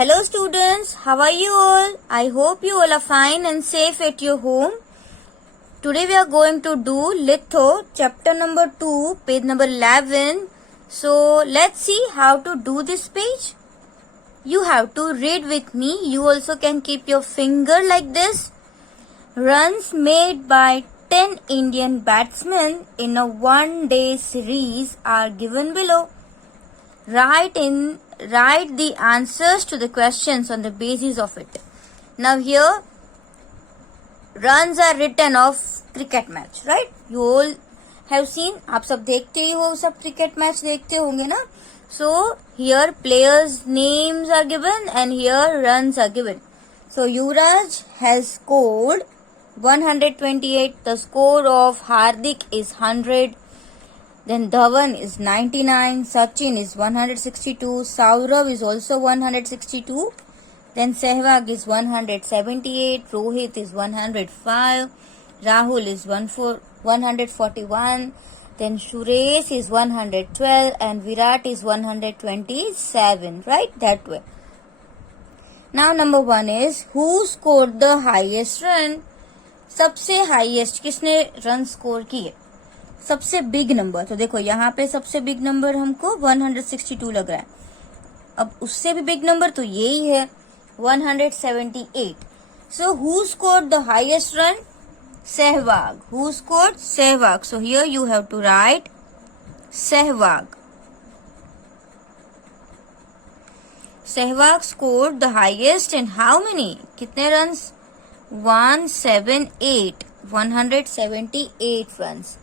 Hello students, how are you all? I hope you all are fine and safe at your home. Today we are going to do Litho, chapter number 2, page number 11. So let's see how to do this page. You have to read with me. You also can keep your finger like this. Runs made by 10 Indian batsmen in a one-day series are given below. Write the answers to the questions on the basis of it. Now here runs are written of cricket match, right? You all have seen, आप सब देखते ही हो, सब cricket match देखते होंगे ना? So here players names are given and here runs are given. So Yuvraj has scored 128. The score of Hardik is 100. Then Dhawan is 99, Sachin is 162, Saurav is also 162, then Sehwag is 178, Rohit is 105, Rahul is 141, then Suresh is 112 and Virat is 127, right? That way. Now number 1 is, who scored the highest run? सबसे highest किसने run score किए? सबसे big number, तो देखो यहाँ पे सबसे big number हमको 162 लग रहा है. अब उससे भी बिग नंबर तो यही है 178. So who scored the highest run? Sehwag. Who scored? Sehwag. So here you have to write Sehwag. Sehwag scored the highest and how many? कितने runs? 178. 178 runs.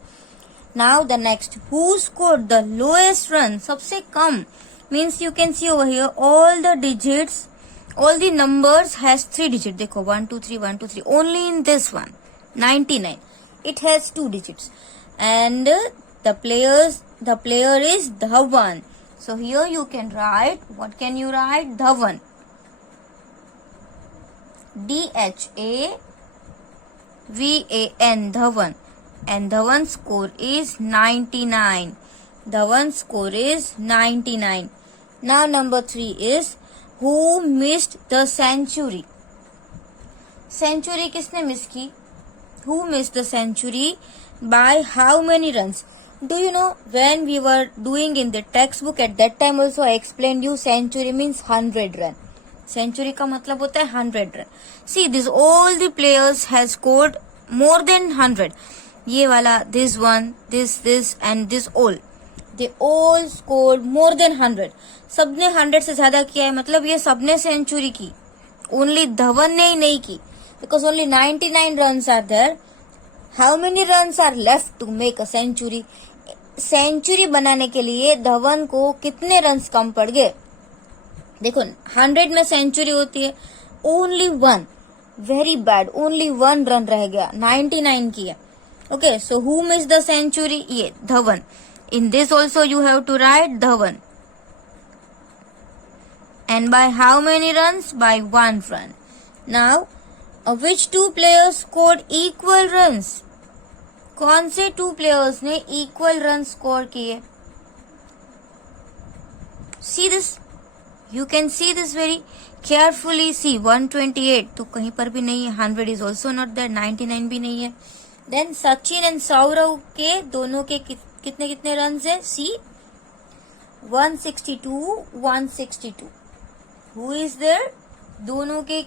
Now the next, who scored the lowest run? सबसे कम means you can see over here all the digits, all the numbers has 3 digits. देखो 1 2 3 1 2 3. Only in this one 99 it has 2 digits and the player is Dhawan. So here you can write, what can you write? Dhawan. DHAVAN. Dhawan. And Dhawan's score is 99. Dhawan's score is 99. Now number 3 is, who missed the century? Century किसने miss की? Who missed the century? By how many runs? Do you know, when we were doing in the textbook at that time also I explained you century means 100 run. Century का मतलब होता है 100 run. See, this all the players has scored more than 100. ये वाला, this one, this and this all, they all scored more than 100. सबने 100 से ज्यादा किया है, मतलब ये सबने सेंचुरी की. Only धवन ने ही नहीं की, because only 99 runs are there. How many runs are left to make a century? Century बनाने के लिए धवन को कितने रन्स कम पड़ गए? देखो 100 में सेंचुरी होती है, only one, very bad, only one run रह गया, 99 की है. Okay, so who missed the century? Yeah, Dhawan. In this also you have to write Dhawan. And by how many runs? By 1 run. Now, which 2 players scored equal runs? कौन से 2 players ने equal runs score किए? See this? You can see this very carefully. See, 128 तो कहीं पर भी नहीं है, 100 is also not there, 99 भी नहीं है. Then सचिन एंड सौरव के दोनों के कितने कितने रन है? सी 162 162. Who is there? दोनों के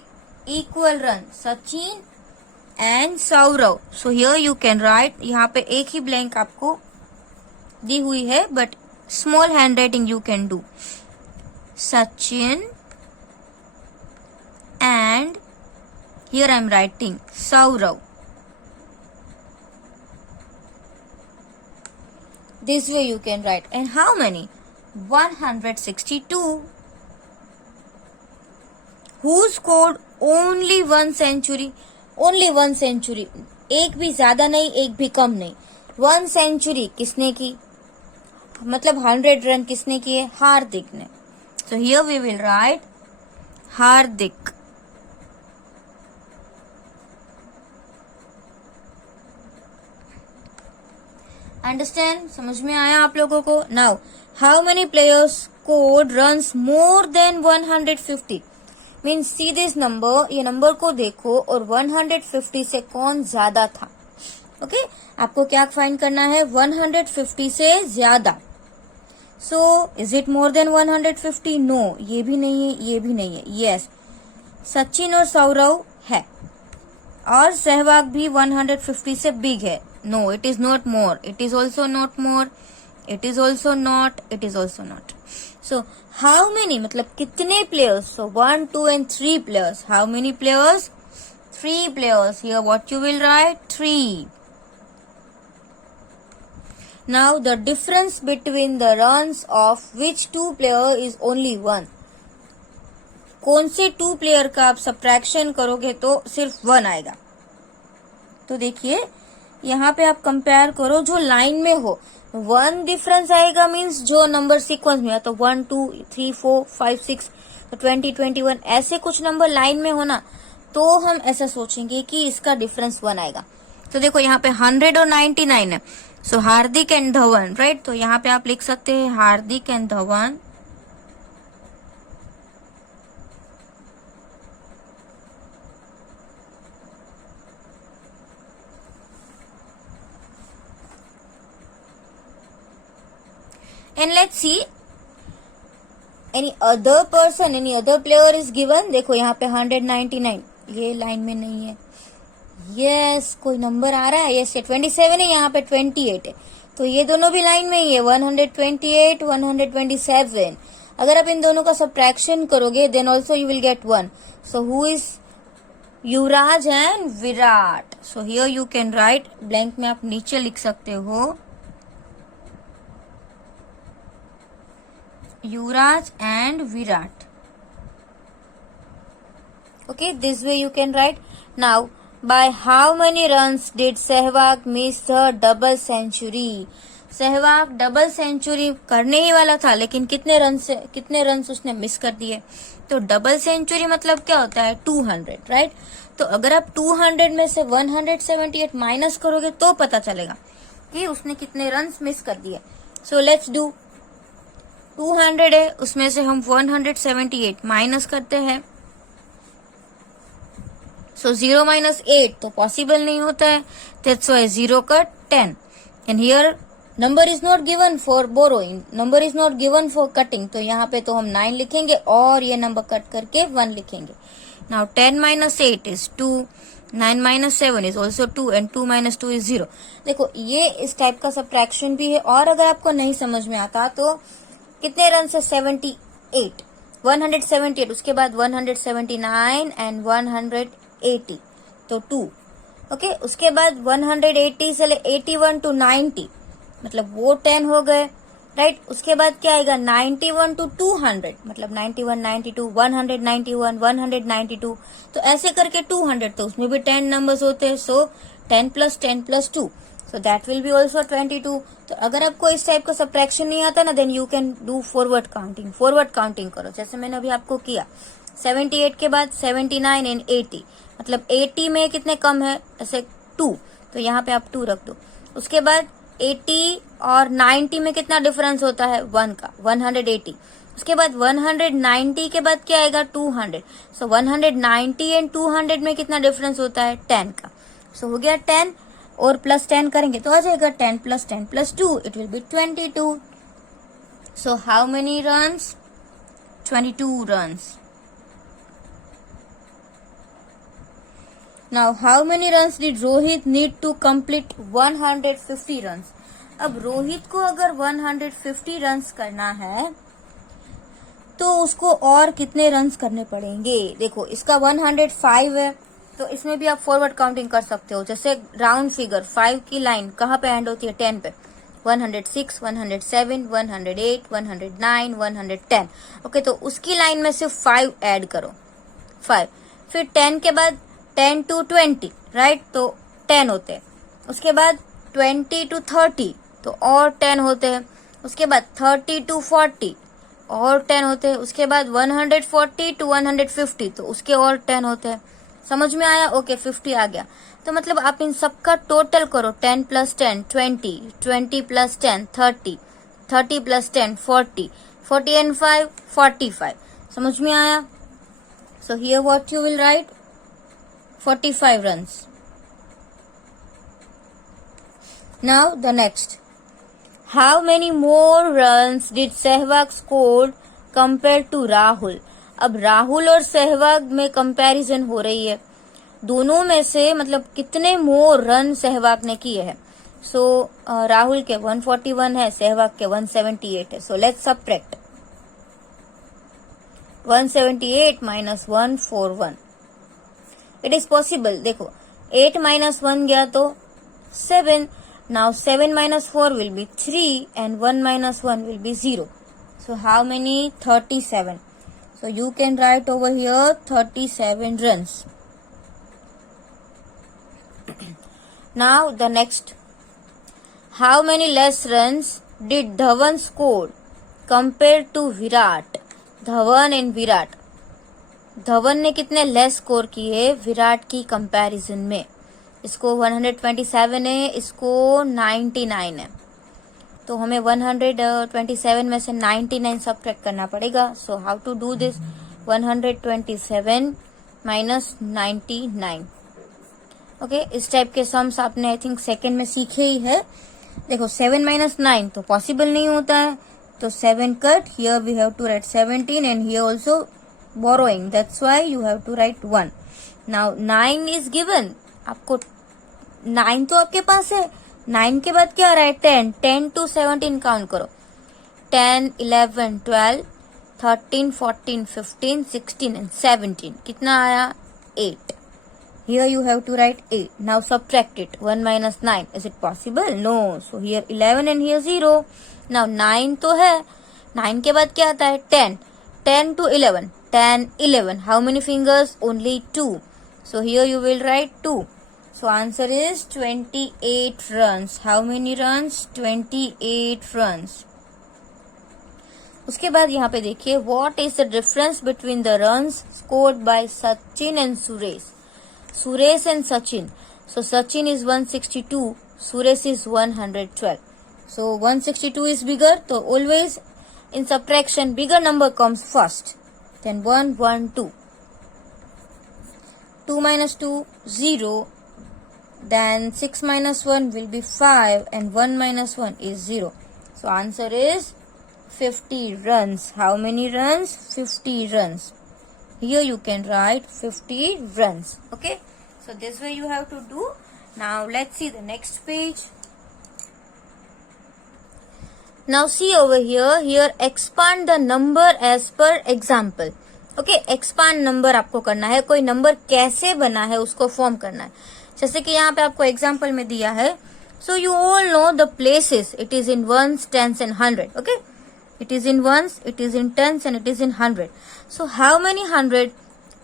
equal run, Sachin and Sourav. So here you can write, यहाँ पे एक ही ब्लैंक आपको दी हुई है but small hand writing you can do. Sachin and here I am writing Sourav. This way you can write. And how many? 162. Who scored only 1 century? Only 1 century. एक भी ज्यादा नहीं, एक भी कम नहीं. 1 century किसने की? मतलब 100 रन किसने किए? हार्दिक ने. So here we will write Hardik. Understand? समझ में आया आप लोगों को? Now how many players scored runs more than 150? Means C this number, ये नंबर को देखो और 150 से कौन ज्यादा था. ओके आपको क्या फाइंड करना है, 150 से ज्यादा. So is it more than 150? No, ये भी नहीं है, ये भी नहीं है. यस, सचिन और सौरव है और सहवाग भी 150 से बिग है. No, it is not more, it is also not more, it is also not, it is also not. So how many मतलब कितने players? So 1, 2 and 3 players. How many players? 3 players. Here what you will write? 3. Now the difference between the runs of which 2 player is only 1. कौन से 2 player का आप subtraction करोगे तो सिर्फ 1 आएगा. तो देखिए यहाँ पे आप कंपेयर करो जो लाइन में हो. 1 डिफरेंस आएगा मीन्स जो नंबर सीक्वेंस में है, तो 1, 2, 3, 4, 5, 6, 20, 21 ऐसे कुछ नंबर लाइन में हो ना, तो हम ऐसा सोचेंगे कि इसका डिफरेंस 1 आएगा. तो देखो यहाँ पे 100 और 99 है. So Hardik and Dhawan, right. तो यहाँ पे आप लिख सकते हैं Hardik and Dhawan. And let's see any other person, any other player is given. देखो यहाँ पे 199 ये लाइन में नहीं है. यस कोई नंबर आ रहा है. यस ये 27 है, यहाँ पे 28 है. तो ये दोनों भी लाइन में ही है. 128, 127. अगर आप इन दोनों का सब्ट्रैक्शन करोगे then also you will get 1. So who is Yuvraj and Virat. So here you can write, blank में आप नीचे लिख सकते हो Yuvraj and Virat. Okay, this way you can write. Now, by how many runs did Sehwag miss the double century? Sehwag double century करने ही वाला था, लेकिन कितने रन उसने मिस कर दिए. तो डबल सेंचुरी मतलब क्या होता है, 200, राइट. तो अगर आप 200 में से 178 माइनस करोगे तो पता चलेगा कि उसने कितने रन मिस कर दिए. So let's do. 200 है, उसमें से हम 178 माइनस करते हैं. सो 0 - 8 तो पॉसिबल नहीं होता है. दैट्स व्हाई 0 का 10. And here number is not given for borrowing, number is not given for cutting. तो यहाँ पे तो हम 9 लिखेंगे और ये नंबर कट करके 1 लिखेंगे. Now 10 - 8 is 2, 9 - 7 is also 2 and 2 - 2 is 0. देखो ये इस टाइप का सब्ट्रैक्शन भी है. और अगर आपको नहीं समझ में आता तो कितने रन से 78, 178, उसके बाद 179 एंड 180 तो 2. ओके उसके बाद 180 से 81 to 90 मतलब वो 10 हो गए, राइट. उसके बाद क्या आएगा 91 to 200 मतलब 91, 92, 191, 192. तो ऐसे करके 200, तो उसमें भी 10 नंबर्स होते हैं. सो 10 + 10 + 2 so that will be also 22. तो अगर आपको इस टाइप का सब्ट्रैक्शन नहीं आता ना, then you can do forward counting करो जैसे मैंने अभी आपको किया. 78 के बाद 79 एंड 80 मतलब 80 में कितने कम है, ऐसे 2, तो यहाँ पे आप 2 रख दो. उसके बाद 80 और 90 में कितना डिफरेंस होता है, 1 का, 180. उसके बाद 190 के बाद क्या आएगा, 200. सो 190 एंड 200 में कितना डिफरेंस होता है, 10 का. सो हो गया 10 और प्लस 10 करेंगे तो आ जाएगा 10 + 10 + 2 it will be 22. So how many runs, 22 runs. Now how many runs did Rohit need to complete 150 runs. अब रोहित को अगर 150 रन्स करना है तो उसको और कितने रन्स करने पड़ेंगे. देखो इसका 105 है तो इसमें भी आप फॉरवर्ड काउंटिंग कर सकते हो. जैसे राउंड फिगर 5 की लाइन कहाँ पे एंड होती है, 10 पे. 106, 107, 108, 109, 110. ओके तो उसकी लाइन में सिर्फ 5 ऐड करो, 5. फिर 10 के बाद 10 to 20, राइट, तो 10 होते हैं. उसके बाद 20 to 30 तो और 10 होते हैं. उसके बाद 30 to 40 और 10 होते हैं. उसके बाद 140 to 150 तो उसके और 10 होते हैं. समझ में आया, ओके 50 आ गया. तो मतलब आप इन सबका टोटल करो, 10 + 10 20, 20 + 10 30, 30 + 10 40, 40 and 5 45. समझ में आया. So here what you will write? 45 runs. Now the next. How many more runs did Sehwag score compared to Rahul? अब राहुल और सहवाग में कंपैरिजन हो रही है, दोनों में से मतलब कितने मोर रन सहवाग ने किए हैं. सो राहुल के 141 है, सहवाग के 178 है. So let's subtract 178 minus 141. It is possible. देखो 8 माइनस 1 गया तो 7. Now 7 minus 4 will be 3 and 1 minus 1 will be 0. So how many? 37. So you can write over here 37 runs. Now the next. How many less runs did Dhawan score compared to Virat? Dhawan and Virat. Dhawan ने कितने less score किए विराट की comparison में? इसको 127 है, इसको 99 है. तो हमें 127 में से 99 सब्ट्रैक्ट करना पड़ेगा. So how to do this? 127 minus 99. Okay, इस टाइप के सम्स आपने आई थिंक सेकेंड में सीखे ही है. देखो 7 माइनस 9 तो पॉसिबल नहीं होता है, तो 7 cut. Here we have to write 17 and here also borrowing, that's why you have to write 1. Now 9 is given. आपको 9 तो आपके पास है, 9 के बाद क्या राइट? 10. 10 to 17 काउंट करो. 10, 11, 12, 13, 14, 15, 16 and 17. कितना आया? 8. Here you have to write 8. Now subtract it. 1 minus 9. Is it possible? No. So here 11 and here 0. Now 9 तो है. 9 के बाद क्या आता है? 10. 10 to 11. 10, 11. How many fingers? Only 2. So here you will write 2. So answer is 28 runs. How many runs? 28 runs. उसके बाद यहाँ पे देखिए, what is the difference between the runs scored by Sachin and Suresh? Suresh and Sachin. So Sachin is 162, Suresh is 112. So 162 is bigger. So always in subtraction bigger number comes first. Then 1, 1, 2. 2 minus 2, 0. Then 6 minus 1 will be 5 and 1 minus 1 is 0. So answer is 50 runs. How many runs? 50 runs. Here you can write 50 runs. Okay. So this way you have to do. Now let's see the next page. Now see over here. Here expand the number as per example. Okay. Expand number आपको करना है. कोई number कैसे बना है उसको form करना है. जैसे कि यहाँ पे आपको एग्जाम्पल में दिया है. So you all know the places. It is in ones, tens and 100. Okay. It is in ones, it is in tens and it is in 100. So how many 100?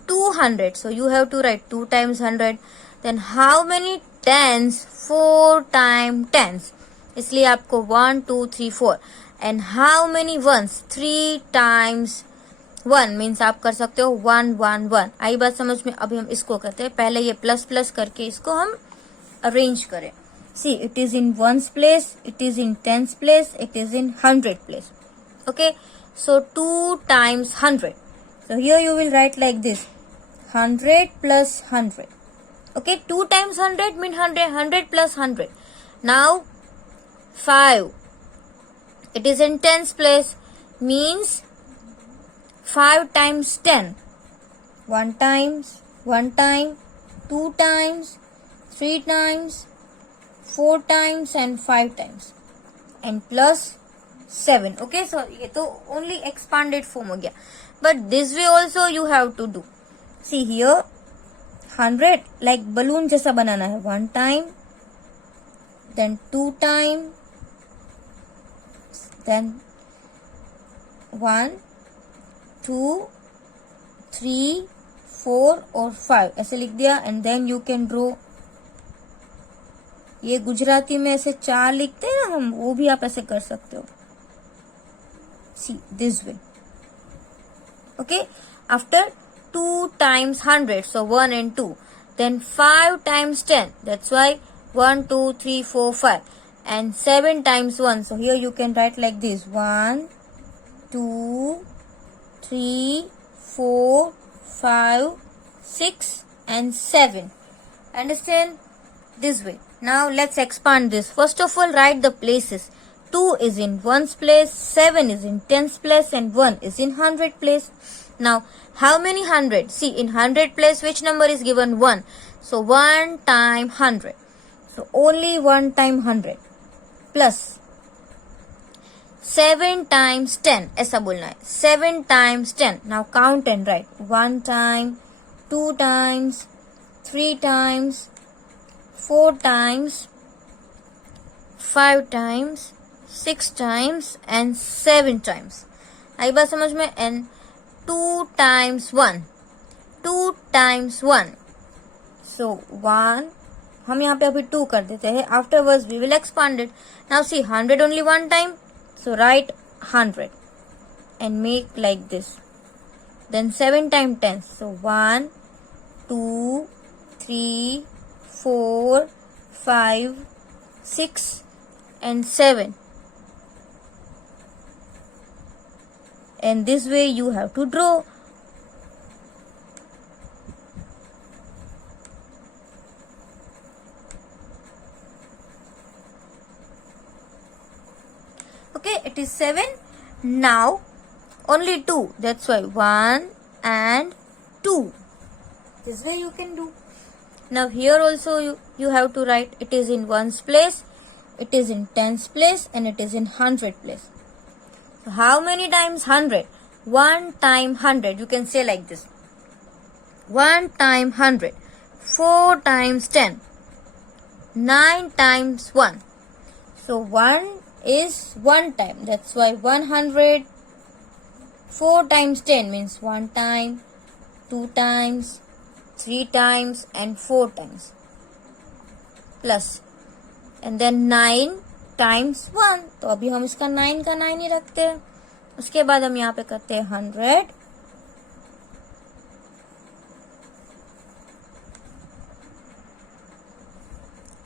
200. So you have to write 2 times 100. Then how many tens? 4 times tens. इसलिए आपको 1, 2, 3, 4. And how many ones? 3 times 1 means आप कर सकते हो 1, 1, 1. आई बात समझ में? अभी हम इसको करते हैं. पहले ये प्लस प्लस करके इसको हम अरेंज करें. See, it is in ones place, it is in tens place, it is in 100 place. Okay, so 2 times 100. So here you will write like this, 100 plus 100. Okay, 2 times 100 means 100, 100 plus 100. Now 5. It is in tens place, means 5 times 10. 1 times, 1 time, 2 times, 3 times, 4 times and 5 times. And plus 7. Okay, so ये तो only expanded form हो गया. But this way also you have to do. See here 100 like balloon जैसा बनाना है. 1 time, then 2 time, then 1, 2, 3, 4 और 5 ऐसे लिख दिया. And then you can draw. ये गुजराती में ऐसे 4 लिखते हैं ना हम, वो भी आप ऐसे कर सकते हो. See this way. Okay, after 2 times 100, so 1 and 2, then 5 times 10, that's why 1, 2, 3, 4, 5, and 7 times 1, so here you can write like this, 1, 2, 3, 4, 5, 6 and 7. Understand? This way. Now let's expand this. First of all, write the places. 2 is in 1's place, 7 is in 10's place and 1 is in 100 place. Now, how many 100? See, in 100 place, which number is given? 1. So, 1 time 100. So, only 1 time 100. Plus 7 times 10. ऐसा बोलना है. 7 times 10. Now, count and write. 1 time, 2 times, 3 times, 4 times, 5 times, 6 times and 7 times. आई बात समझ में? And 2 times 1. 2 times 1. So 1. हम यहाँ पे अभी 2 कर देते हैं. Afterwards we will expand it. Now see 100 only one time. So write 100 and make like this. Then 7 times 10. So 1, 2, 3, 4, 5, 6 and 7. And this way you have to draw. Okay, it is 7. Now only 2. That's why 1 and 2. This way you can do. Now here also you have to write. It is in 1's place, it is in 10's place and it is in 100 place. So how many times 100? 1 time 100. You can say like this. 1 time 100. 4 times 10. 9 times 1. So 1 is 1 time. That's why 100. 4 times 10 means 1 time, 2 times, 3 times and 4 times. Plus. And then 9 times 1. तो अभी हम इसका 9 का 9 ही रखते हैं. उसके बाद हम यहाँ पे करते हैं 100.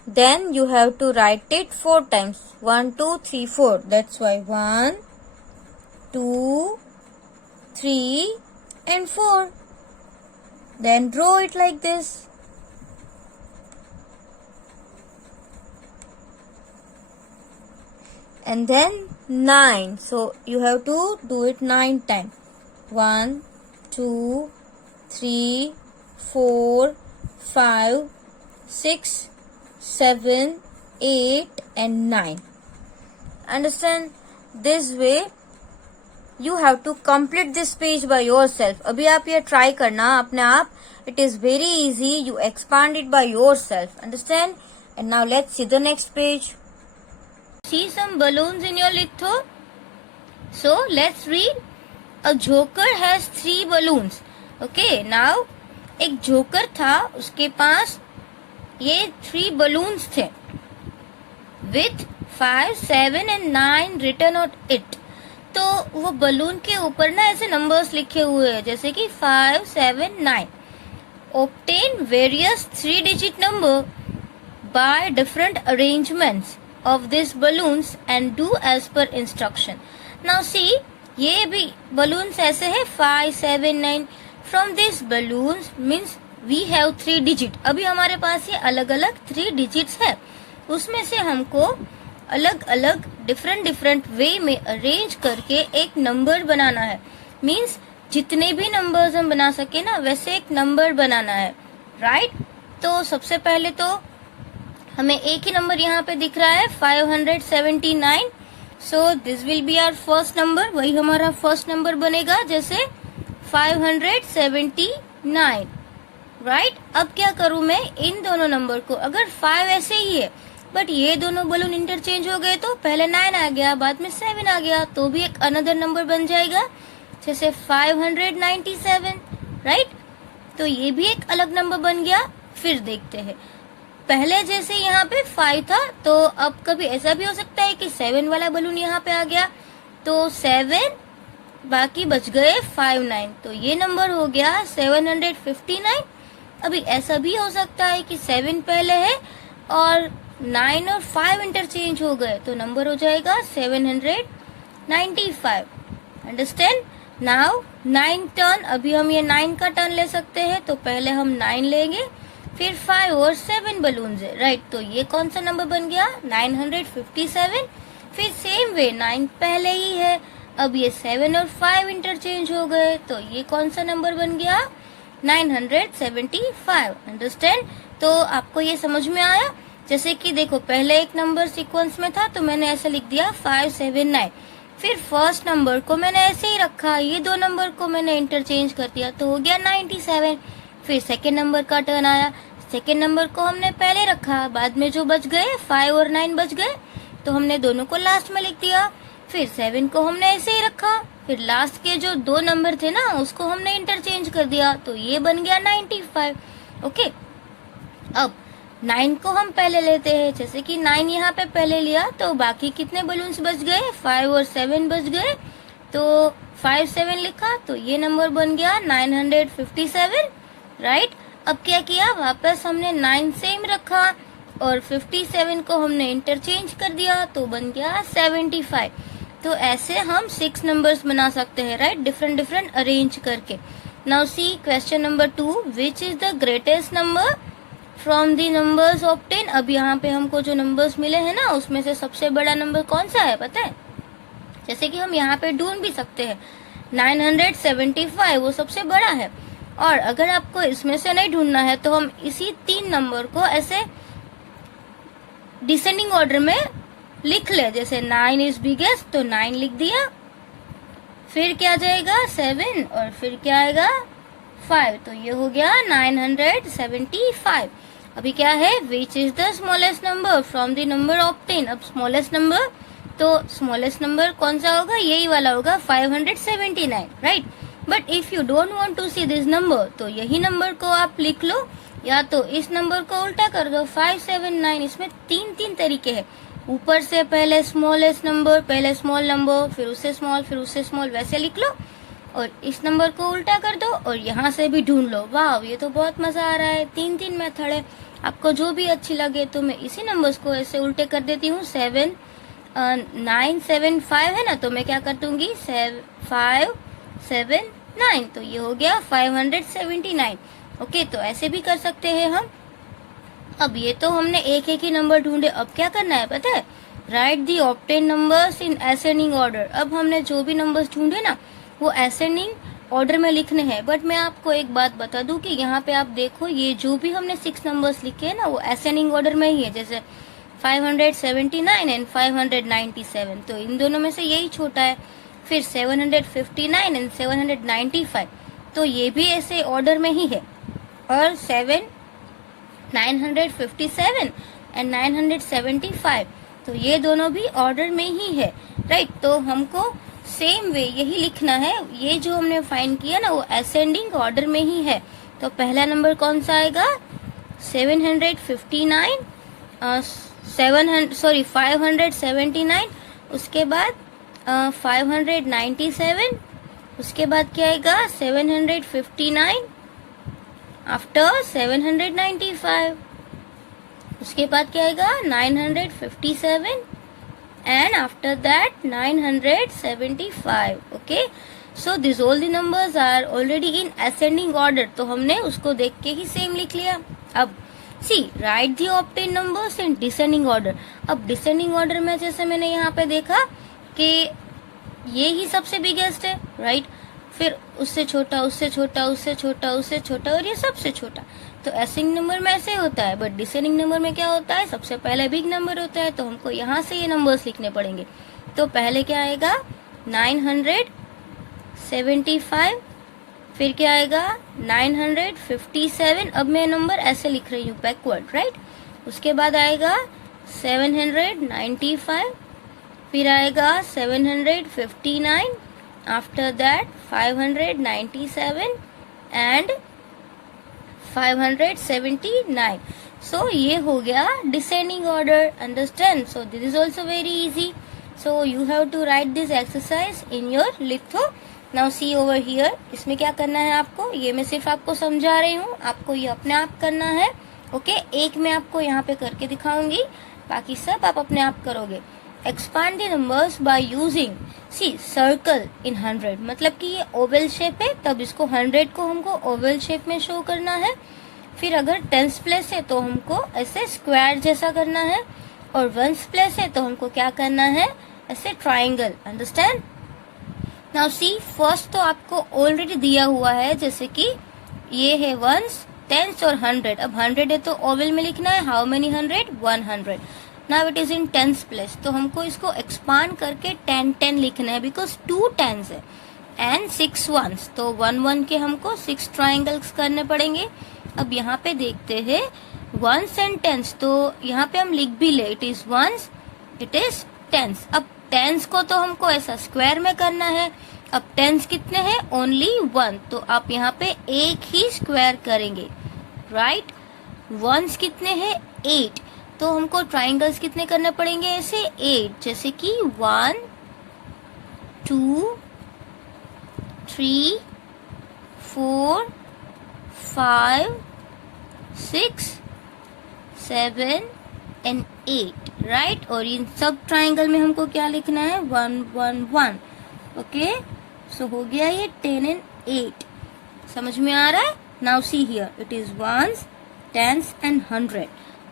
Then you have to write it 4 times. 1, 2, 3, 4. That's why 1, 2, 3 and 4. Then draw it like this. And then 9. So you have to do it 9 times. 1, 2, 3, 4, 5, 6, 7, 8 and 9. Understand? This way you have to complete this page by yourself. अभी आप ये try करना अपने आप. It is very easy. You expand it by yourself. Understand? And now let's see the next page. See some balloons in your litho. So let's read. A joker has 3 balloons. Okay, now एक joker था, उसके पास ये 3 balloons थे with 5, 7 and 9 written on it. तो वो balloon के ऊपर ना ऐसे नंबर्स लिखे हुए हैं जैसे कि 5, 7, 9. Obtain various 3-digit number by different arrangements of these balloons and do as per instruction. Now see, ये भी balloons ऐसे है 5, 7, 9. From these balloons means we have 3 digit. अभी हमारे पास ये अलग अलग 3 digits है. उसमें से हमको अलग अलग डिफरेंट वे में अरेंज करके एक नंबर बनाना है. मीन्स जितने भी नंबर्स हम बना सके ना वैसे एक नंबर बनाना है. राइट? तो सबसे पहले तो हमें एक ही नंबर यहाँ पे दिख रहा है 579. So this will be our first number. वही हमारा फर्स्ट नंबर बनेगा जैसे 579. राइट? अब क्या करूं मैं इन दोनों नंबर को, अगर 5 ऐसे ही है बट ये दोनों बलून इंटरचेंज हो गए तो पहले 9 आ गया बाद में 7 आ गया तो भी एक अनदर नंबर बन जाएगा जैसे 597. राइट? तो ये भी एक अलग नंबर बन गया. फिर देखते हैं, पहले जैसे यहाँ पे 5 था तो अब कभी ऐसा भी हो सकता है कि 7 वाला बलून यहाँ पे आ गया तो 7 बाकी बच गए 5, 9. तो ये नंबर हो गया 759. अभी ऐसा भी हो सकता है कि 7 पहले है और 9 और 5 इंटरचेंज हो गए तो नंबर हो जाएगा 795. अंडरस्टैंड? नाउ 9 टर्न, अभी हम ये 9 का टर्न ले सकते हैं, तो पहले हम 9 लेंगे, फिर 5 और 7 बलून है, राइट। तो ये कौन सा नंबर बन गया, 957। फिर सेम वे 9 पहले ही है, अब ये 7 और 5 इंटरचेंज हो गए, तो ये कौन सा नंबर बन गया, 975। अंडरस्टैंड। तो आपको ये समझ में आया। जैसे कि देखो पहले एक नंबर सीक्वेंस में था तो मैंने ऐसे लिख दिया 579, फिर फर्स्ट नंबर को मैंने ऐसे ही रखा, ये दो नंबर को मैंने इंटरचेंज कर दिया तो हो गया 97। फिर सेकेंड नंबर का टर्न आया, सेकेंड नंबर को हमने पहले रखा, बाद में जो बच गए 5 और 9 बच गए तो हमने दोनों को लास्ट में लिख दिया। फिर 7 को हमने ऐसे ही रखा, फिर लास्ट के जो दो नंबर थे ना उसको हमने इंटरचेंज कर दिया तो ये बन गया 95। ओके, अब 9 को हम पहले लेते हैं, जैसे कि 9 यहाँ पे पहले लिया तो बाकी कितने बलून्स बच गए, 5 और 7 बच गए, तो 5 7 लिखा तो ये नंबर बन गया 957, राइट। अब क्या किया, वापस हमने 9 सेम रखा और 57 को हमने इंटरचेंज कर दिया तो बन गया 75। तो ऐसे हम 6 नंबर्स बना सकते हैं, राइट, डिफरेंट डिफरेंट अरेंज करके। Now see question number 2, which is the greatest number from the numbers obtain. अब यहाँ पे हमको जो नंबर्स मिले हैं ना उसमें से सबसे बड़ा नंबर कौन सा है पता है, जैसे कि हम यहाँ पे ढूंढ भी सकते हैं 975, वो सबसे बड़ा है। और अगर आपको इसमें से नहीं ढूंढना है तो हम इसी 3 नंबर को ऐसे डिसेंडिंग ऑर्डर में लिख ले, जैसे 9 इज बिगेस्ट तो 9 लिख दिया, फिर क्या जाएगा 7 और फिर क्या आएगा 5, तो ये हो गया 975। अभी क्या है, which is the smallest number from the number obtain. अब स्मॉलेस्ट नंबर, तो स्मॉलेस्ट नंबर कौन सा होगा, यही वाला होगा 579, right. But if you don't want to see this number तो यही नंबर को आप लिख लो, या तो इस नंबर को उल्टा कर दो 579। इसमें तीन तरीके हैं, ऊपर से पहले स्मॉलेस्ट नंबर, पहले स्मॉल नंबर, फिर उससे स्मॉल, फिर उससे स्मॉल, वैसे लिख लो और इस नंबर को उल्टा कर दो और यहाँ से भी ढूंढ लो। वाह, ये तो बहुत मजा आ रहा है। 3 मेथड है, आपको जो भी अच्छी लगे। तो मैं इसी नंबर्स को ऐसे उल्टे कर देती हूँ। 975 है ना, तो मैं क्या कर दूंगी 579, तो ये हो गया 579। ओके, तो ऐसे भी कर सकते हैं हम। अब ये तो हमने एक एक ही नंबर ढूंढे, अब क्या करना है पता है, right the obtain numbers in ascending order. अब हमने जो भी नंबर्स ढूंढे ना वो असेंडिंग ऑर्डर में लिखने हैं। बट मैं आपको एक बात बता दूं कि यहाँ पे आप देखो, ये जो भी हमने 6 नंबर्स लिखे हैं ना वो असेंडिंग ऑर्डर में ही है, जैसे 579 एंड 597, तो इन दोनों में से यही छोटा है। फिर 759 एंड 795, तो ये भी ऐसे ऑर्डर में ही है। और 957 एंड 975, तो ये दोनों भी ऑर्डर में ही है, राइट। तो हमको सेम वे यही लिखना है, ये जो हमने फाइंड किया ना वो असेंडिंग ऑर्डर में ही है। तो पहला नंबर कौन सा आएगा 579, उसके बाद 597, उसके बाद क्या आएगा 759, आफ्टर 795, उसके बाद क्या आएगा 957 and after that 975. okay, so these all the numbers are already in ascending order, तो हमने उसको देख के ही सेम लिख लिया। अब see, write the obtained numbers in descending order। अब descending order में जैसे मैंने यहाँ पे देखा कि ये ही सबसे बिगेस्ट है, राइट, फिर उससे छोटा, उससे छोटा, उससे छोटा, उससे छोटा और ये सबसे छोटा। तो असेंडिंग नंबर में ऐसे होता है, बट डिसेंडिंग नंबर में क्या होता है, सबसे पहले बिग नंबर होता है, तो हमको यहाँ से ये नंबर्स लिखने पड़ेंगे। तो पहले क्या आएगा 975, फिर क्या आएगा 957, अब मैं नंबर ऐसे लिख रही हूँ बैकवर्ड, राइट। उसके बाद आएगा 795, फिर आएगा 759, आफ्टर दैट 597 एंड 579। सो ये हो गया descending order, understand. So this is also very easy, so you have to write this exercise in your litho. Now see over here, इसमें क्या करना है आपको, ये मैं सिर्फ आपको समझा रही हूँ, आपको ये अपने आप करना है। ओके, एक मैं आपको यहाँ पे करके दिखाऊंगी, बाकी सब आप अपने आप करोगे। Expand the numbers by using see circle in 100, मतलब कि ये ओवल शेप है, तब इसको 100 को हमको ओवल शेप में शो करना है। फिर अगर टेंस प्लेस है तो हमको ऐसे स्क्वायर जैसा करना है, और वंस प्लेस है तो हमको क्या करना है, ऐसे triangle. Understand? Now see, first तो आपको ऑलरेडी दिया हुआ है, जैसे कि ये है वंस, टेंस और 100। अब 100 है तो ओवल में लिखना है, how many 100? 100। Now it is in tens place, तो हमको इसको एक्सपांड करके 10 10 लिखना है, बिकॉज 2 टेंस है एंड 6 वंस, तो 1 1 के हमको 6 ट्राइंगल्स करने पड़ेंगे। अब यहाँ पे देखते हैं वंस एंड टेंस, तो यहाँ पे हम लिख भी ले, it is ones, it is tens. अब टेंस को तो हमको ऐसा स्क्वायर में करना है। अब टेंस कितने हैं? ओनली 1, तो आप यहाँ पे एक ही स्क्वायर करेंगे, राइट। वंस कितने हैं? 8, तो हमको ट्राइंगल्स कितने करने पड़ेंगे? ऐसे 8, जैसे कि 1 2 3 4 5 6 7 एंड 8, राइट। और इन सब ट्राइंगल में हमको क्या लिखना है? 1 1 1। ओके, सो हो गया ये 10 एंड 8। समझ में आ रहा है? Now see here, it is ones, tens and 100।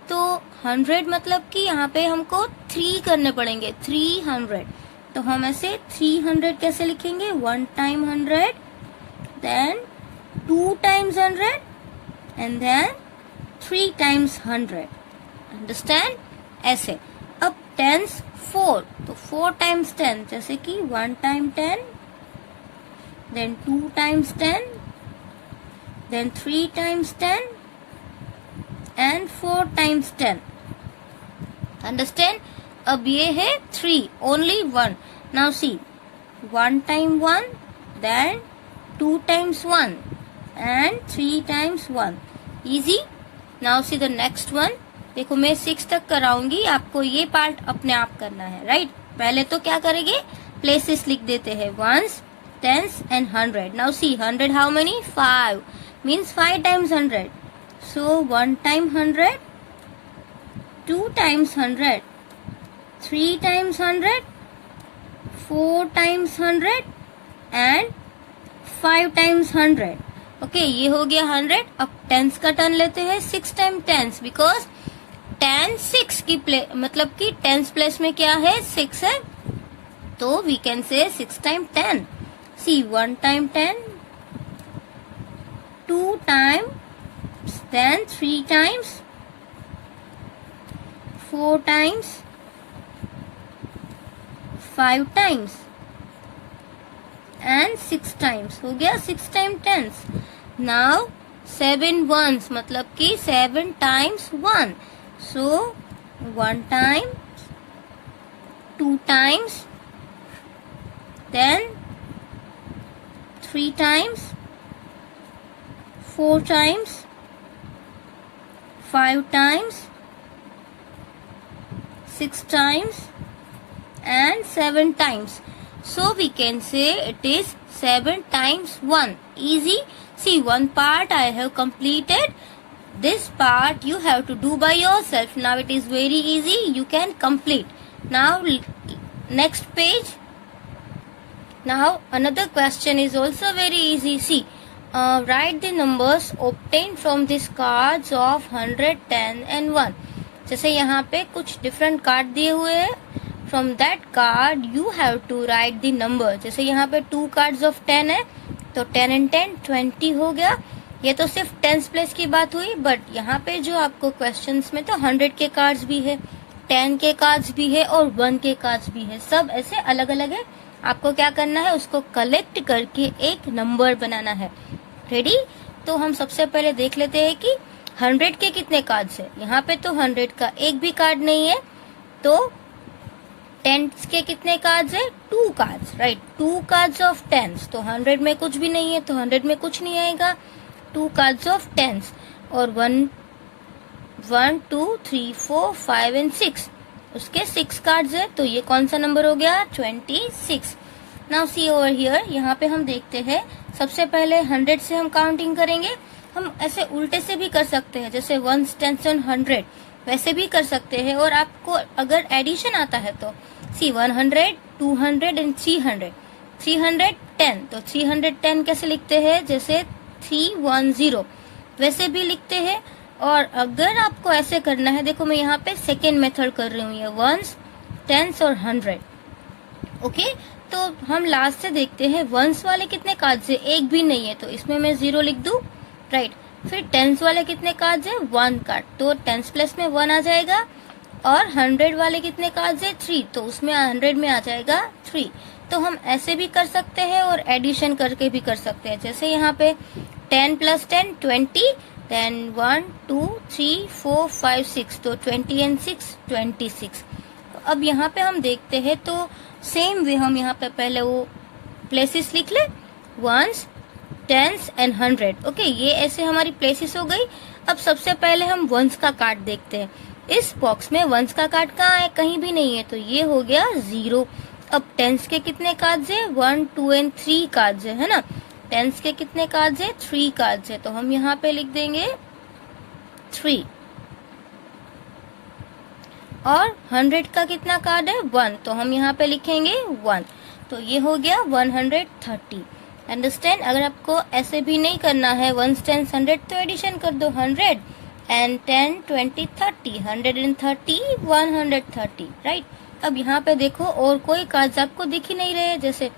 तो 100 मतलब कि यहाँ पे हमको 3 करने पड़ेंगे, 300। तो हम ऐसे 300 कैसे लिखेंगे? 1 time 100, then 2 times 100 and then 3 times 100। Understand? ऐसे। अब टेंस 4, तो 4 टाइम्स 10, जैसे कि 1 time 10, then 2 times 10, then 3 times 10 and 4 times 10। Understand? अब ये है 3, only 1। Now see, 1 time 1, then 2 times 1 and 3 times 1। Easy. Now see the next one. देखो मैं 6 तक कराऊंगी, आपको ये पार्ट अपने आप करना है, राइट। पहले तो क्या करेंगे? प्लेसेस लिख देते हैं, ones, tens and 100। Now see, 100 how many? 5, means 5 times 100। So 1 time 100, 2 times 100, 3 times 100, 4 times 100 and 5 times 100। Okay, ये हो गया 100। अब टेंस का टर्न लेते हैं, 6 टाइम टेंस, बिकॉज 10 6 की मतलब कि टेंस प्लेस में क्या है? 6 है, तो we can say 6 time 10। See, 1 time 10, 2 time, then 3 times, 4 times, 5 times and 6 times। हो गया 6 टाइम 10। नाउ 7 वंस, मतलब कि 7 times 1, so 1 time, 2 times, then 3 times, 4 times, 5 times, 6 times and 7 times. So we can say it is 7 times 1. Easy. See, one part I have completed. This part you have to do by yourself. Now it is very easy. You can complete. Now next page. Now another question is also very easy. See, write the numbers obtained from these cards of 100, 10 and 1. जैसे यहाँ पे कुछ different card दिए हुए हैं, from that card you have to write the number. जैसे यहाँ पे 2 कार्ड्स ऑफ 10 है, तो 10 and 10 20 हो गया। ये तो सिर्फ टेंस प्लेस की बात हुई, बट यहाँ पे जो आपको क्वेश्चंस में तो 100 के कार्ड्स भी है, 10 के कार्ड्स भी है और 1 के कार्ड्स भी है, सब ऐसे अलग अलग है। आपको क्या करना है? उसको कलेक्ट करके एक नंबर बनाना है। रेडी? तो हम सबसे पहले देख लेते हैं कि 100 के कितने कार्ड्स है। यहाँ पे तो 100 का एक भी कार्ड नहीं है, तो 10 के कितने कार्ड्स है? 2 कार्ड्स, राइट। 2 कार्ड्स ऑफ 10, तो 100 में कुछ भी नहीं है, तो 100 में कुछ नहीं आएगा। 2 कार्ड्स ऑफ 10 और 1 2 3 4 5 एंड 6, उसके 6 कार्ड्स है, तो ये कौन सा नंबर हो गया? 26। नाउ सी ओवर हियर, यहाँ पे हम देखते हैं, सबसे पहले 100 से हम काउंटिंग करेंगे। हम ऐसे उल्टे से भी कर सकते हैं, जैसे 1 10 100 वैसे भी कर सकते हैं। और आपको अगर एडिशन आता है तो सी 100, 200 एंड 300, 310, तो 310 कैसे लिखते हैं, जैसे 310 वैसे भी लिखते हैं। और अगर आपको ऐसे करना है, देखो मैं यहाँ पे सेकेंड मेथड कर रही हूँ, ये वंस, टेंस और 100। ओके, तो हम लास्ट से देखते हैं वंस वाले कितने कार्ड्स है, एक भी नहीं है, तो इसमें मैं 0 लिख दूं, राइट। फिर टेंस वाले कितने कार्ड्स है, 1 कार्ड, तो टेंस प्लस में 1 आ जाएगा। और 100 वाले कितने कार्ड्स है, 3, तो उसमें 100 में आ जाएगा 3। तो हम ऐसे भी कर सकते हैं और एडिशन करके भी कर सकते हैं, जैसे यहाँ पे 10 + 10 20, देन 1 2 3 4 5 6, तो 20 एंड 6 26। तो अब यहाँ पे हम देखते हैं, तो सेम वे हम यहाँ पे पहले वो प्लेसेस लिख ले, वंस, टेंस एंड 100। ओके, ये ऐसे हमारी प्लेसेस हो गई। अब सबसे पहले हम वंस का कार्ड देखते हैं। इस बॉक्स में वंस का कार्ड कहाँ है, कहीं भी नहीं है, तो ये हो गया 0। अब टेंस के कितने कार्ड्स है, 1 2 एंड 3 कार्ड्स है ना। टेंस के कितने कार्ड्स है, 3 कार्ड्स है, तो हम यहाँ पे लिख देंगे 3। और 100 का कितना कार्ड है, 1, तो हम यहाँ पे लिखेंगे 1। तो ये हो गया 130। अंडरस्टैंड। अगर आपको ऐसे भी नहीं करना है, 1 10 100, तो एडिशन कर दो, 100 एंड 10 20 30, 130 130, राइट। अब यहाँ पे देखो और कोई कार्ड्स आपको दिख ही नहीं रहे, जैसे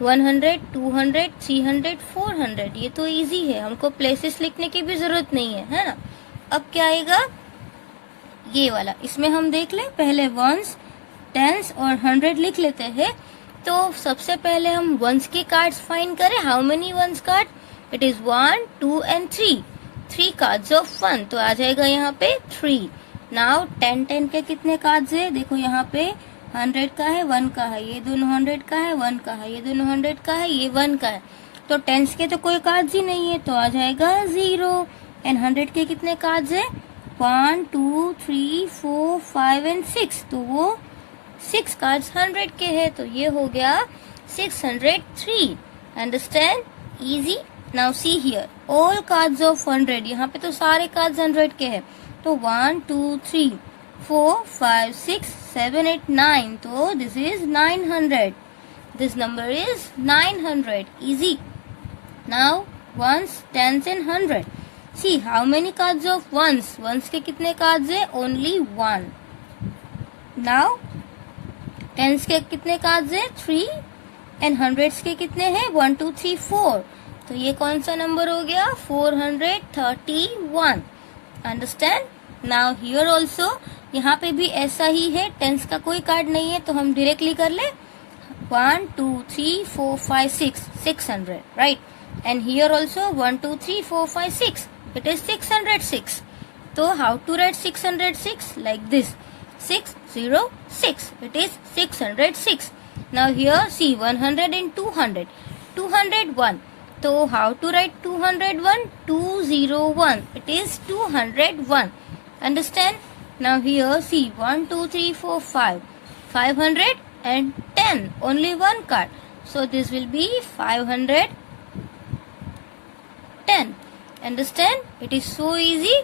100 200 300 400, ये तो इजी है, हमको प्लेसेस लिखने की भी जरूरत नहीं है ना। अब क्या आएगा, ये वाला, इसमें हम देख ले, पहले वंस, टेंस और 100 लिख लेते हैं। तो सबसे पहले हम वंस के कार्ड्स फाइंड करें। How many once card, it is 1 2 and 3 cards of 1, तो आ जाएगा यहाँ पे 3। नाउ 10 के कितने कार्ड्स है, देखो यहाँ पे 100 का है, 1 का है, ये दोनों 100 का है, 1 का है, ये दोनों 100 का है, ये 1 का है, तो टेंस के तो कोई कार्ड्स ही नहीं है, तो आ जाएगा 0। एंड 100 के कितने कार्ड्स है, 1 2 3 4 5 एंड 6, तो वो 6 कार्ड्स 100 के है, तो ये हो गया 603। Understand, easy. Now see here, all cards of 100, यहाँ पे तो सारे कार्ड्स 100 के हैं, तो 1 2 3 4 5 6 7 8 9, तो this is 900, this number is 900, easy. Now ones, tens and 100, see how many cards of ones, ones के कितने कार्ड्स है, ओनली 1। नाउ टेंस के कितने कार्ड्स है, 3, एंड 100 के कितने हैं, 1 2 3 4, तो ये कौन सा नंबर हो गया, 431। अंडरस्टैंड। नाउ हियर ऑल्सो, यहाँ पे भी ऐसा ही है, टेंस का कोई कार्ड नहीं है, तो हम डायरेक्टली कर ले, 1 2 3 4 5 6, 600, right. And here also 1 2 3 4 5 6, it is 606. So how to write 606, like this, 606, it is 606. Now here see 100 and 200, 201. So how to write 201, 201, it is 201. Understand? Now here see 1 2 3 4 5, 510, only one card, so this will be 510. Understand? It is so easy,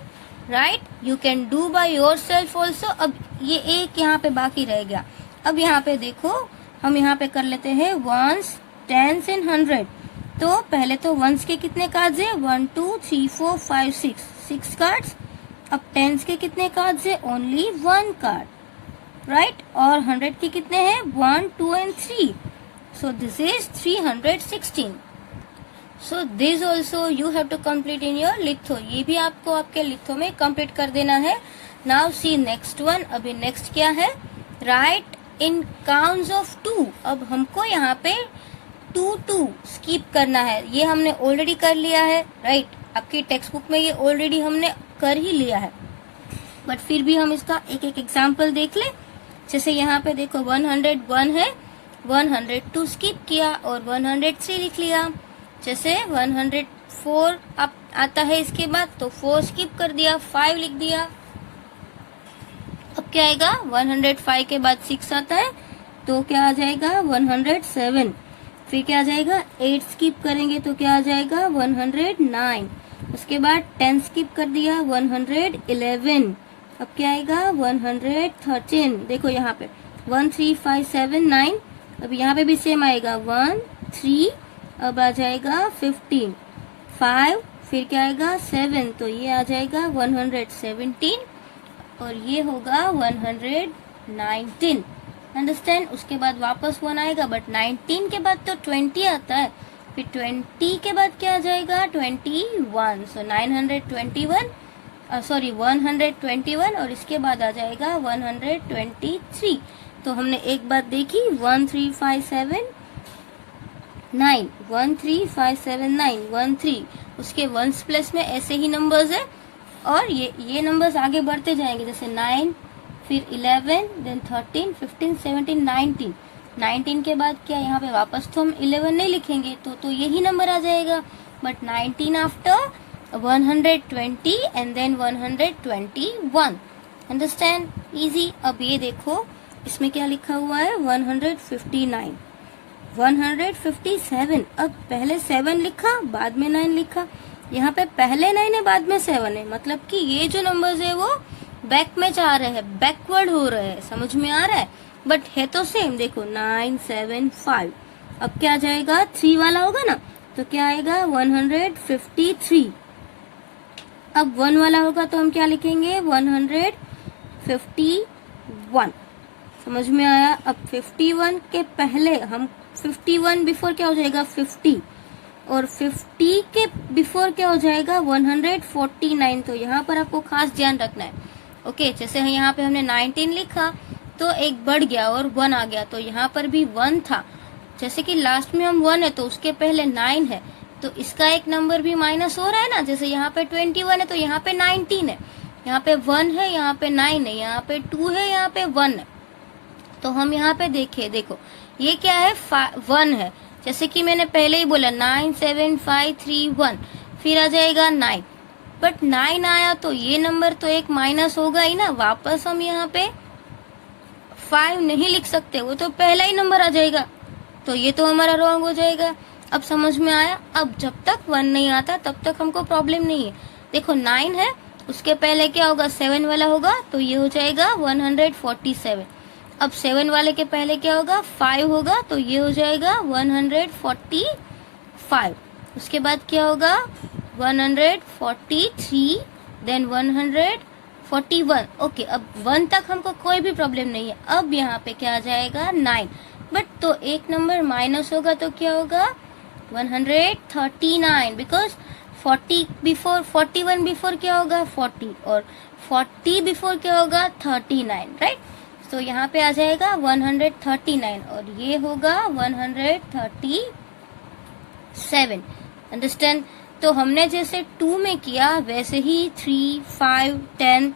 right? You can do by yourself also. अब ये एक यहाँ पे बाकी रह गया। अब यहाँ पे देखो, हम यहाँ पे कर लेते हैं वंस, टेंस एंड 100। तो पहले तो वंस के कितने कार्ड्स है, 1 2 3 4 5 6, 6 कार्ड्स। अब टेंस के कितने कार्ड्स है, ओनली 1 कार्ड, राइट। और 100 के कितने हैं, 1 2 and 3, so this is 316। So this also you have to complete in your litho, ये भी आपको आपके लिथो में कंप्लीट कर देना है। नाउ सी नेक्स्ट वन, अभी नेक्स्ट क्या है, राइट इन काउंट्स ऑफ 2। अब हमको यहाँ पे 2 स्किप करना है, ये हमने ऑलरेडी कर लिया है, राइट। आपकी टेक्स्ट बुक में ये ऑलरेडी हमने कर ही लिया है, बट फिर भी हम इसका एक एक एग्जाम्पल देख ले। जैसे यहाँ पे देखो 101 है, 102 स्किप किया और 103 लिख लिया। जैसे 104 आप आता है इसके बाद, तो 4 स्किप कर दिया, 5 लिख दिया। अब क्या आएगा, 105 के बाद 6 आता है, तो क्या आ जाएगा 107। फिर क्या आ जाएगा, 8 स्किप करेंगे तो क्या आ जाएगा 109। उसके बाद 10 स्किप कर दिया, 111। अब क्या आएगा 113। देखो यहाँ पे 1 3 5 7 9। अब यहाँ पे भी सेम आएगा 1 3, अब आ जाएगा 15 5, फिर क्या आएगा 7, तो ये आ जाएगा 117 और ये होगा 119। अंडरस्टैंड। उसके बाद वापस 1 आएगा, बट 19 के बाद तो 20 आता है, फिर 20 के बाद क्या आ जाएगा 21, सो 921 सॉरी 121 और इसके बाद आ जाएगा 123। तो हमने एक बात देखी 1 3 5 7 9, 1 3 5 7 9 1 3, उसके वंस प्लेस में ऐसे ही नंबर्स है और ये नंबर्स आगे बढ़ते जाएंगे, जैसे 9, फिर 11, देन 13, 15, 17, 19। 19 के बाद क्या यहाँ पे वापस तो हम 11 नहीं लिखेंगे, तो यही नंबर आ जाएगा, but 19 after 120 and then 121। Understand, easy. अब ये देखो इसमें क्या लिखा हुआ है 159, 157। अब पहले 7 लिखा, बाद में 9 लिखा। यहाँ पे पहले 9 है, बाद में 7 है, मतलब कि ये जो नंबर्स है वो बैक में जा रहे हैं, बैकवर्ड हो रहे हैं। समझ में आ रहा है? बट है तो सेम। देखो 9 7 5, अब क्या आ जाएगा 3 वाला होगा ना, तो क्या आएगा 153। अब 1 वाला होगा तो हम क्या लिखेंगे 151। समझ में आया? अब 51 के पहले हम 51 बिफोर क्या हो जाएगा 50, और 50 के बिफोर क्या हो जाएगा 149। तो यहाँ पर आपको खास ध्यान रखना है। ओके, जैसे यहाँ पे हमने 19 लिखा तो एक बढ़ गया और 1 आ गया, तो यहाँ पर भी 1 था। जैसे कि लास्ट में हम 1 है तो उसके पहले 9 है, तो इसका एक नंबर भी माइनस हो रहा है ना। जैसे यहाँ पे 21 है तो यहाँ पे 19 है, यहाँ पे 1 है, यहाँ पे 9 है, यहाँ पे 2 है, यहाँ पे 1 है। तो हम यहाँ पे देखो ये क्या है 1 है, जैसे कि मैंने पहले ही बोला 9 7 5 3 1, फिर आ जाएगा 9, बट 9 आया तो ये नंबर तो एक माइनस होगा ही ना। वापस हम यहाँ पे 5 नहीं लिख सकते, वो तो पहला ही नंबर आ जाएगा, तो ये तो हमारा रॉन्ग हो जाएगा। अब समझ में आया? अब जब तक 1 नहीं आता तब तक हमको प्रॉब्लम नहीं है। देखो 9 है, उसके पहले क्या होगा 7 वाला होगा, तो ये हो जाएगा 147। अब 7 वाले के पहले क्या होगा 5 होगा, तो ये हो जाएगा 145। उसके बाद क्या होगा 143, देन 141। ओके, अब 1 तक हमको कोई भी प्रॉब्लम नहीं है। अब यहाँ पे क्या आ जाएगा 9, बट तो एक नंबर माइनस होगा तो क्या होगा 139, बिकॉज 40 बिफोर 41 बिफोर क्या होगा 40, और 40 बिफोर क्या होगा 39, राइट। तो यहाँ पे आ जाएगा 139 और ये होगा 137। अंडरस्टैंड? तो हमने जैसे 2 में किया वैसे ही 3 5 10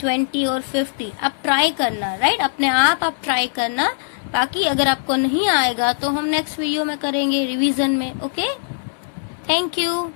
20 और 50 आप ट्राई करना, राइट। अपने आप ट्राई करना। बाकी अगर आपको नहीं आएगा तो हम नेक्स्ट वीडियो में करेंगे रिवीजन में। Okay, thank you.